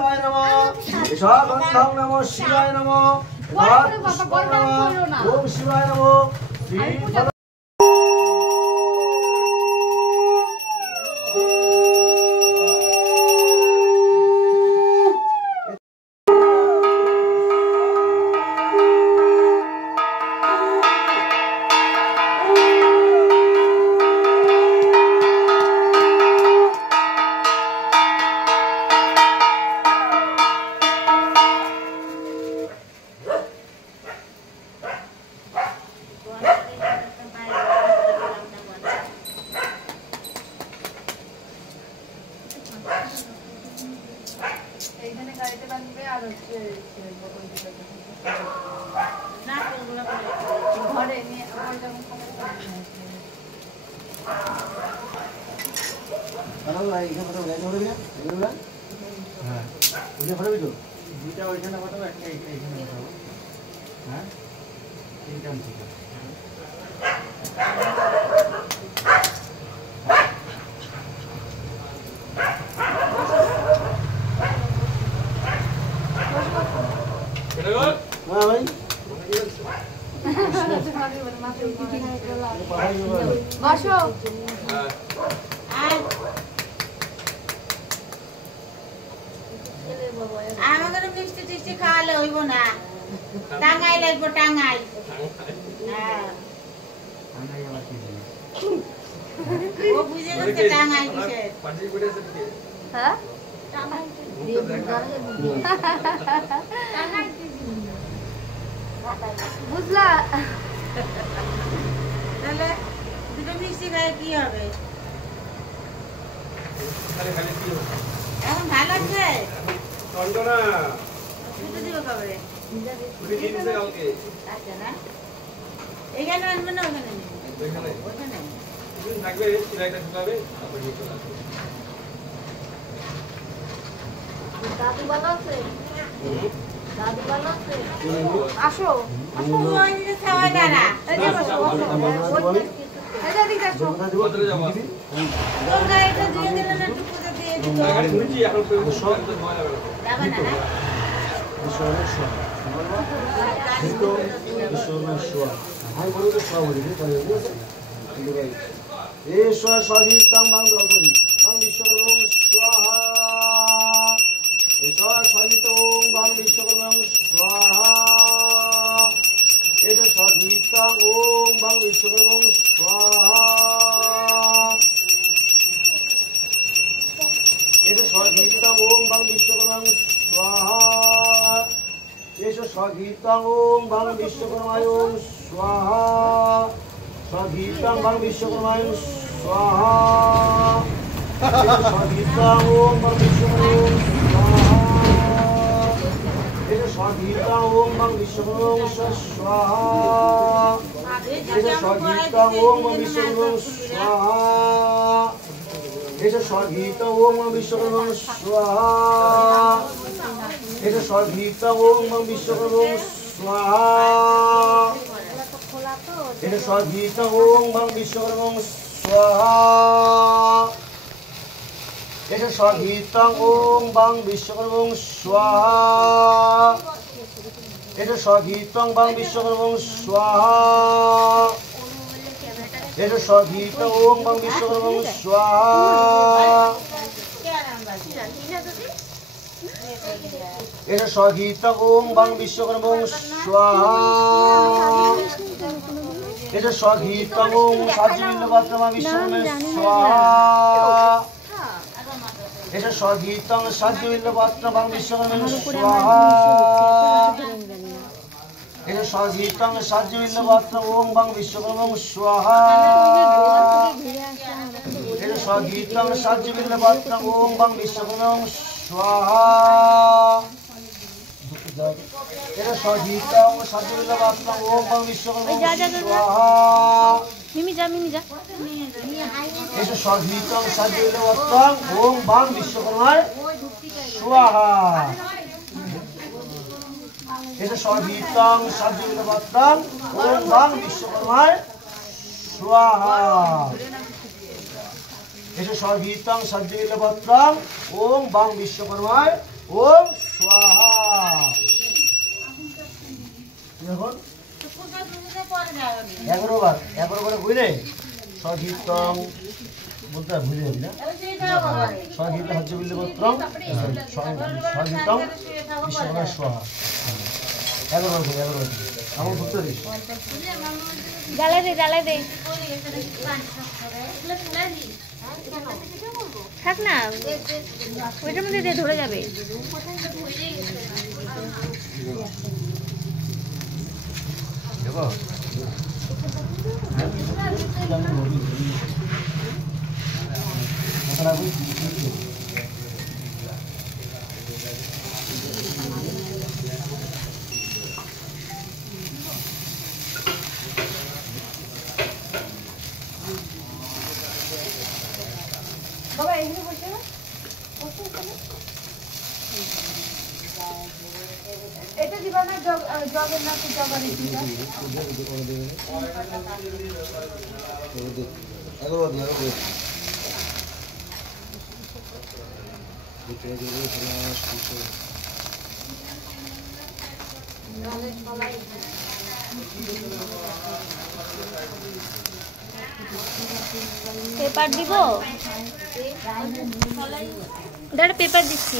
শিবায় নমঃ ঈশাগন্ধাং নমঃ শিবায় নমঃ ওম শিবায় নমঃ শ্রী আমাদের মিষ্টি টিষ্টি খাওয়ালে হইব না টাঙ্গাই লাগবো টাঙ্গাই ও বুঝে গেছে টাঙ্গাই কিসের হ্যাঁ বুঝলা তাহলে দুটো মিষ্টি খাই কি হবে এখন ভালো আছে এখানে আনবে না ওখানে থাকবে দাদু ভালো আছে দাদু ভালো আছে আসো সবাই দাঁড়া ঈশ্বর স্বাধীনতাং বাংলাদেশ বিশ্বকর্ম স্বাহা ঈশ্বর স্বাধীনতাং বাং বিশ্বকর্ম স্বাহা এষ স্বাধীনতাং ওম বাং বিশ্বকর্ম স্বাহা এষ স্বাধীনতাং ওম বাং বিশ্বকর্ম স্বাহা এষ স্বাধীনতাং ওম বাং বিশ্বকর্মায় স্বাহা স্বাধীনতাং বাং বিশ্বকর্মায় স্বাহা স্বাধীনতাং ওম বাং বিশ্বকর্মায় স্বাধীনতাং ওম বাং বিশ্বকর্মায় স্বাহা স্বাধীনতাং ওম বাং বিশ্বকর্মায় স্বাহা স্বাধীনতাং ওম বাং বিশ্বকর্মায় স্বাহা স্বাধীনতাং ওম বাং বিশ্বকর্মায় স্বাহা স্বাধীনতাং ওম বাং বিশ্বকর্মায় স্বাহা স্বাধীনতাং ওম বাং বিশ্বকর্মায় স্বাহা স্বাধীনতাং বাং বিশ্বকর্মায় স্বাহা স্বাধীনতাং ওম বাং বিশ্বকর্মায় স্বাহা স্বাধীনতাং ওম বাং বিশ্বকর্মায় স্বাহা স্বাধীনতাং ওম সাজ্জবিল্লপাত্রমা বিশ্বকর্মায় স্বাহা স্বাধীনতাং সাজ্জবিল্লপাত্রমা বিশ্বকর্মায় স্বাহা স্বাধীনতাং সাজ্জবিল্লপাত্র ওম বাং বিশ্বকর্মায় স্বাহা স্বাধীনতাং সাজ্জবিল্লপাত্র ওম বাং বিশ্বকর্মায় স্বাহা স্বাধীনতাং সাজ্জবিল্লপাত্র ওম বাং বিশ্বকর্মায় স্বাহা স্বাধীনতাং সাজ্জবিল্লপাত্র ওম বাং বিশ্বকর্মায় স্বাহা স্বাধীনতাং সাজ্জবিল্লপাত্র ওম বাং বিশ্বকর্মায় স্বাহা স্বাধীনতাং সাজ্জবিল্লপাত্র ওম বাং বিশ্বকর্মায় ওম স্বাহা। এখন 11 বার বুঝলে সগীতং বলতে ভুলে যাবি না সগীত হচ্ছে বললে গোত্রম সগীতং ঈশ্বর স্বাহা 11 বার 11 বার আমার বুঝতে দিস জ্বালাই দে থাক না ওইটার মধ্যে দিয়ে ধরে যাবে দেখো বাবা এখানে বসে না এটা দিবা না জগের না জগার দিবা পেপার দিব দাঁড়া পেপার দিচ্ছি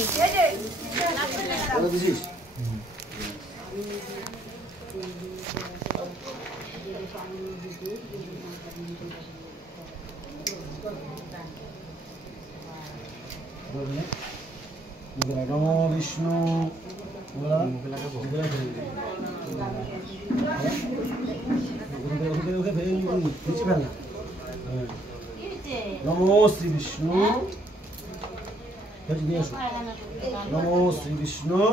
নমো বিষ্ণু নমো শ্রী বিষ্ণু নমো শ্রী বিষ্ণু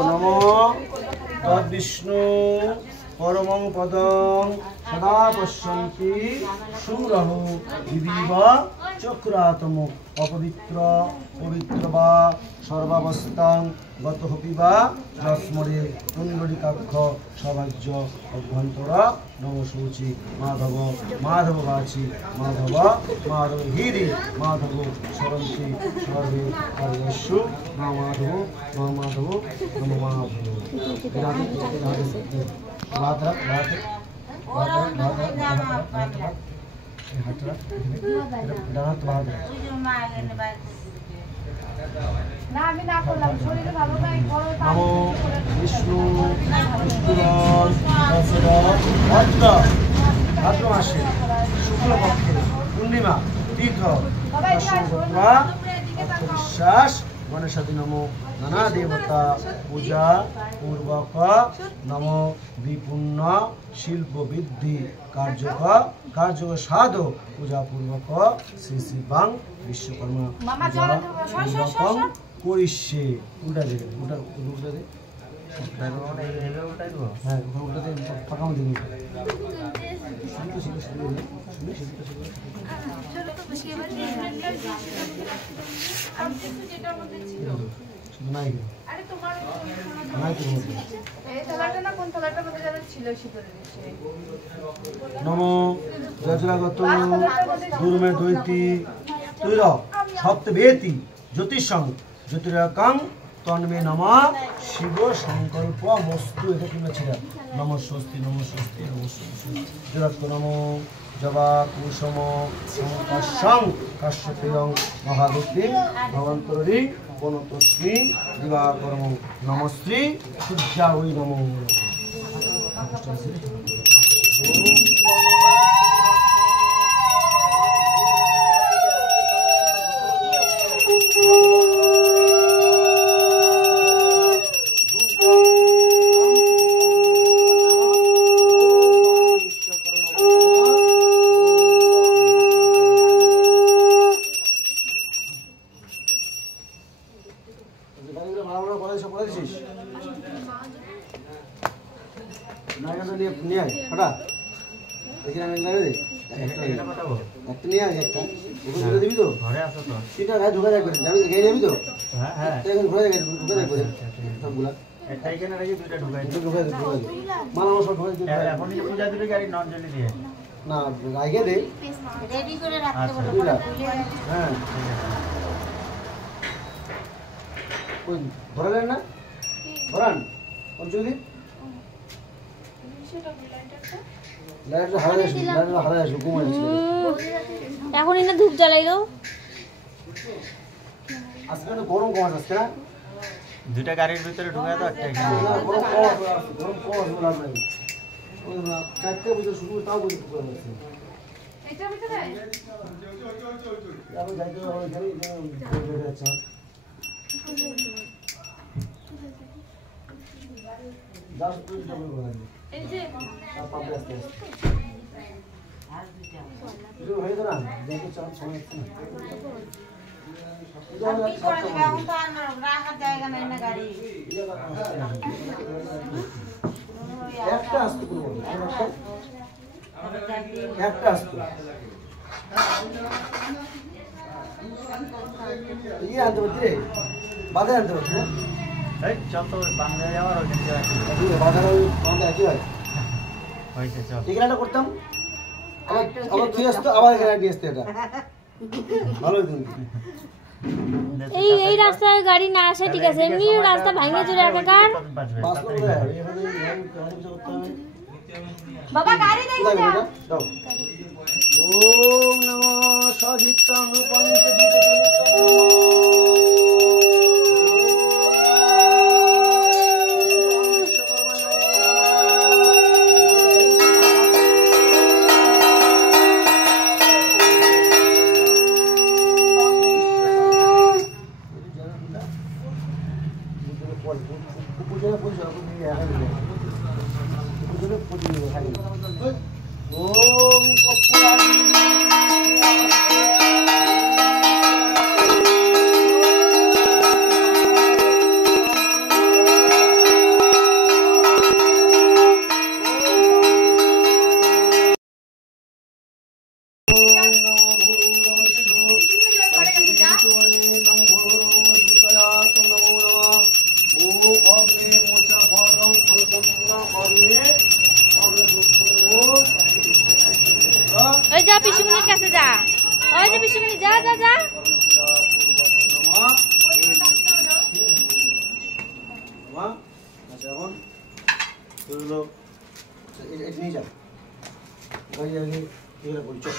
নমো তদ বিষ্ণু পরমং পদং সদা পশ্যন্তি সুরহ দিবিব চক্রাতম অপবিত্র পবিত্র বা সর্বাবস্থাং গতহপি বা রশ্মরে কুণ্ডলিকাক্ষ সভাজ্য অভ্যন্তর নমশৌচি মাধব মাধব বাচি মাধব মাধব হিরি মাধব সরন্তি সর্বে কার্যস্যু মা মাধব নম মাধব না আমি না করলাম শরীরে ভালো নাই নমো বিষ্ণু ভাদ্র মাসে শুক্লপক্ষে পূর্ণিমা তীর্থ বিশ্বাস গণেশাদি নমো নানা দেবতা পূজা পূর্বক নম বিপূর্ণ শিল্প বৃদ্ধি কার্য সাধ পূজা পূর্বক শ্রী শ্রী বাং বিশ্বকর্মা করিষ্যে উল্টা দেবে উল্টা দে হ্যাঁ ওখানে উল্টাতে ফাঁকা মধ্যে নাই নম যজরাগত দুর্মে দৈতি তৈর সপ্তবেতি জ্যোতিষং জ্যোতিরাকাং তন্মে নমা শিব সংকল্প মস্তু এটা কিংবা ছিল নম স্বস্তি জগৎ নম জবা কুসুম সংকর্ষং কাশ্যপেয়ং মহাদুতি ভগন্তরী বনতস্মি দিবাকরম নমস্ত্রী সূর্যা ওই নম না রাইগে দে। রেডি করে রাখতে আচ্ছা। বলো বুঝলা? ভুলে যাবে। হ্যাঁ ওই ধরালেন না ধরান পঞ্চদীপ লাইটটা হারাই আসবে, লাইটটা হারাই আসবে, ঘুমাই আসবে। এখন এনে ধূপ জ্বালাইলো। আজকে একটু গরম কম আছে আজকে না? দুইটা গাড়ির ভিতরে ঢুকে তো একটা এখানে। না, গরম কম আছে, গরম কম আছে বলে লাভ নাই। ওই না, 4টে বছর শুরু তাও বুঝতে পারছি আমি যাইতে হবে ওইখানে বেড়ে যাচ্ছে দশ মিনিট যাবে বলে আর পাবে আস্তে আস্তে কিছু হয়ে তো না দেখে চাপ সময় আছে না আর কি করবে? এখন তো আর রাখার জায়গা নাই না গাড়ি। একটা আসতে কোনো একটা আসতে ইয়ে আনতে পারছি রে বাজার আনতে পারছি না এই চল তো বাংলা যাওয়ার ওইখানে যাওয়া বাজার বাজার একই হয় হয়েছে চল। এই খেলাটা করতাম আবার তুই আসতো আবার এখানে দিয়ে আসতো এটা ভালো হতো কিন্তু এই রাস্তায় গাড়ি না আসে ঠিক আছে, এমনি রাস্তা ভাঙে চলে একাকার। বাস করে দেয় এখানে গাড়ি পিছু করতে হবে বাবা গাড়ি কোথায় গেল না দাও ওম নমো সহিতং ওম কপুরানি ওই যা পিসুমনির কাছে যা, ওই যে পিসুমনি যা যা যা। এখন নিয়ে যা গাড়ি আগে এগুলো বলছো